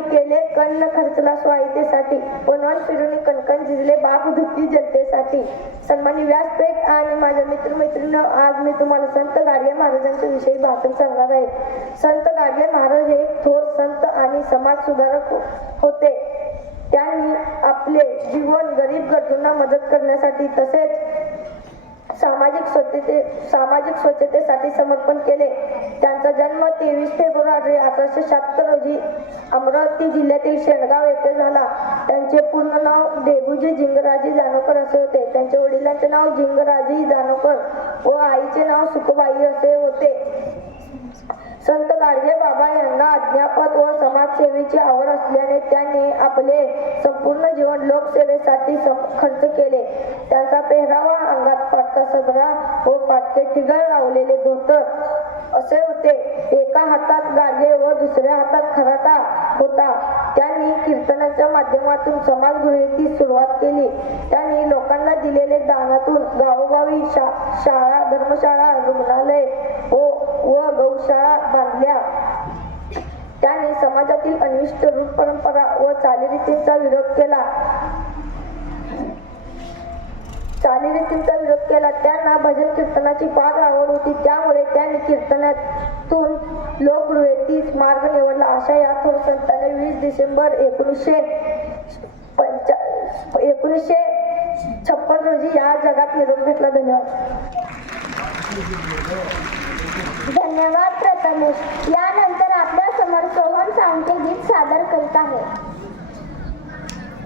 केले कन्न खर्चला स्वायत्तेसाठी वनवन फिरून कणकण झिजले बाप दुःखी जनतेसाठी. सन्मानी व्यासपीठ आणि माझ्या मित्र मैत्रिणी आज मी तुम्हाला संत गाडगे महाराजांच्या विषयी भाषण सांगणार आहे. संत गाडगे महाराज हे थोर संत आणि समाज सुधारक हो- होते. त्यांनी आपले जीवन गरीब गरजूंना मदत करण्यासाठी तसेच सामाजिक स्वच्छते सामाजिक स्वच्छतेसाठी समर्पण केले. त्यांचा जन्म तेवीस फेब्रुवारी अकराशे शहात्तर रोजी अमरावती जिल्ह्यातील शेणगाव येथे झाला. त्यांचे पूर्ण नाव देबूजी जिंगराजी जानोकर असे होते. त्यांच्या वडिलांचे नाव जिंगराजी जानोकर व आईचे नाव सुखबाई असे होते. संत गाडगे बाबा यांना अज्ञापत व समाजसेवेची आवड असल्याने त्यांनी आपले संपूर्ण जीवन लोकसेवेसाठी खर्च केले. त्यांचा पेहरावा अंगात फाटका सदरा व फाटके ठिगळ लावलेले धोतर. असे होते. एका हातात गाडगे व दुसऱ्या हातात खराटा होता. त्यांनी कीर्तनाच्या माध्यमातून समाज गृहीची सुरुवात केली. त्यांनी लोकांना दिलेले दानातून गावोगावी शा शाळा धर्मशाळा रुग्णालय व व गौशाळा बांधल्या. त्यांनी समाजातील अनिष्ट रूप परंपरा व चालीरीतींचा विरोध केला. चालीरीतींचा विरोध केला. त्यांना भजन कीर्तनाची फार आवड होती. त्यामुळे त्यांनी कीर्तनातून लोकगृहेतीस मार्ग निवडला. अशा या थोर संतांनी वीस डिसेंबर एकोणीसशे पंचा एकोणीसशे छप्पन रोजी या जगात निरोप घेतला. धन्यवाद. धन्यवाद प्रथमेश. यानंतर आपल्यासमोर सोहम सांगते गीत सादर करीत आहे.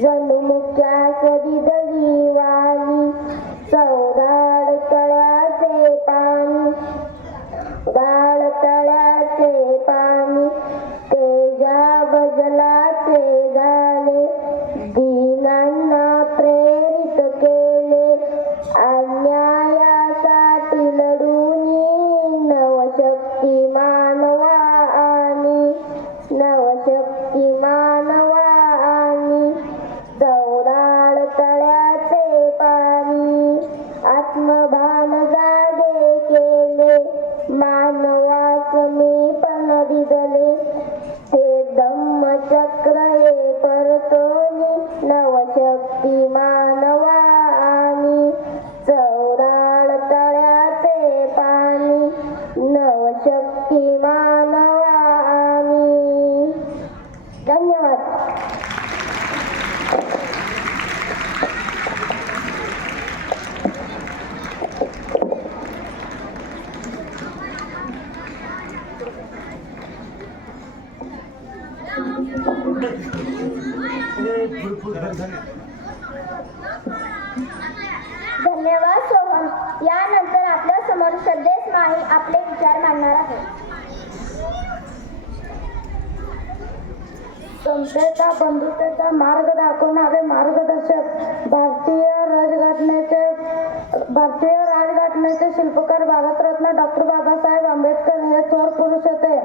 जणू मुख्या सदिदली वाली सौदाड तळ्याचे पाणी गाळ तळ्याचे पाणी तेजा बजला पण धन्यवाद सोहम. यानंतर आपल्यासमोर सदेश माही आपले विचार मांडणार आहे. समतेचा बंधुतेचा मार्ग दाखवणारे मार्गदर्शक भारतीय राजघटनेचे भारतीय राजघटनेचे शिल्पकार भारतरत्न डॉक्टर बाबासाहेब आंबेडकर हे थोर पुरुष होते.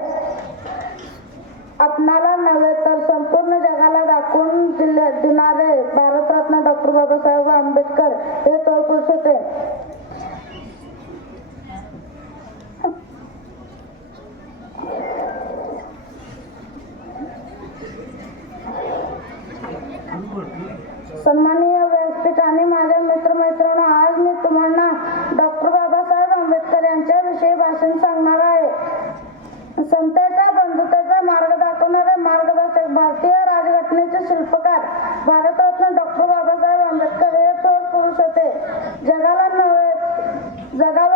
आपणाला नव्हे तर संपूर्ण जगाला दाखवून दिले देणारे भारतरत्न डॉक्टर बाबासाहेब आंबेडकर हे तो होते भारतीय राजघटनेचे शिल्पकार भारतरत्न डॉक्टर बाबासाहेब आंबेडकर हे थोर पुरुष होते. जगाला नव्हे जगाला